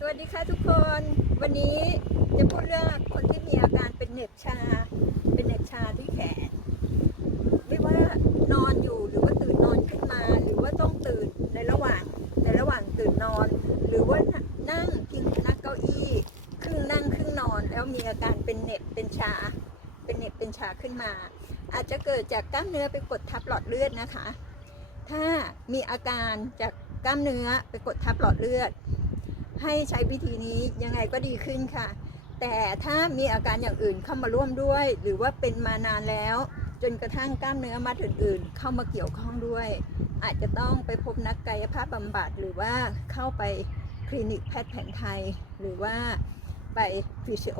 สวัสดีค่ะทุกคน วันนี้จะพูดเรื่องคนที่มีอาการเป็นเหน็บชา เป็นเหน็บชาที่แขนไม่ว่านอนอยู่หรือว่าตื่นนอนขึ้นมา หรือว่าต้องตื่นในระหว่างในระหว่างตื่นนอน หรือว่านั่งพิงนักเก้าอี้ครึ่งนั่งครึ่งนอน แล้วมีอาการเป็นเหน็บเป็นชา เป็นเหน็บเป็นชาขึ้นมา อาจจะเกิดจากกล้ามเนื้อไปกดทับหลอดเลือดนะคะ ถ้ามีอาการจากกล้ามเนื้อไปกดทับหลอดเลือด ให้ใช้วิธีนี้ยังไงก็ดีขึ้นค่ะ แต่ถ้ามีอาการอย่างอื่นเข้ามาร่วมด้วย หรือว่าเป็นมานานแล้ว จนกระทั่งกล้ามเนื้อมัดอื่น ๆ เข้ามาเกี่ยวข้องด้วย อาจจะต้องไปพบนักกายภาพบำบัดหรือว่าเข้าไปคลินิกแพทย์แผนไทย หรือว่าไปฟิสิโอ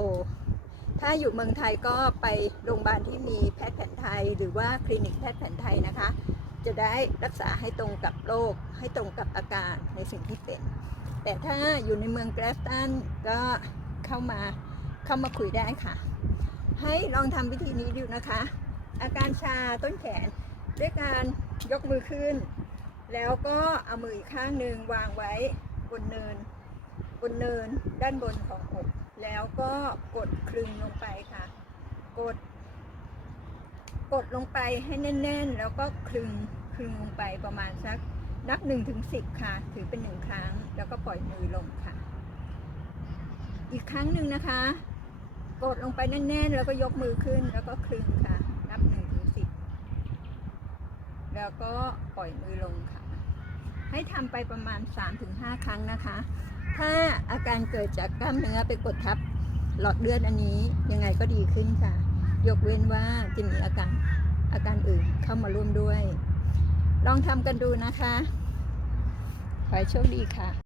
ถ้าอยู่เมืองไทยก็ไปโรงพยาบาลที่มีแพทย์แผนไทย หรือว่าคลินิกแพทย์แผนไทยนะคะ จะได้รักษาให้ตรงกับโรคให้ตรงกับอาการในสิ่งที่เป็น แต่ถ้าอยู่ในเมืองแกรฟตันก็เข้ามาเข้ามาคุยได้ค่ะ ให้ลองทำวิธีนี้ดูนะคะ อาการชาต้นแขนด้วยการยกมือขึ้น แล้วก็เอามืออีกข้างหนึ่งวางไว้บนเนิน บนเนินด้านบนของอก แล้วก็กดคลึงลงไปค่ะ กด กดลงไปให้แน่น ๆ แล้วก็คลึงคลึงลงไปประมาณสัก นับหนึ่งถึงสิบค่ะ ถือเป็นหนึ่งครั้ง แล้วก็ปล่อยมือลงค่ะ อีกครั้งหนึ่งนะคะ กดลงไปแน่นๆ แล้วก็ยกมือขึ้นแล้วก็คลึงค่ะ นับหนึ่งถึงสิบแล้วก็ปล่อยมือลงค่ะ ให้ทำไปประมาณ 3-5 ครั้งนะคะ ถ้าอาการเกิดจากกล้ามเนื้อไปกดทับหลอดเลือดอันนี้ยังไงก็ดีขึ้นค่ะ ยกเว้นว่าจะมีอาการอาการอื่นเข้ามาร่วมด้วย ลองทำกันดูนะคะ ขอให้โชคดีค่ะ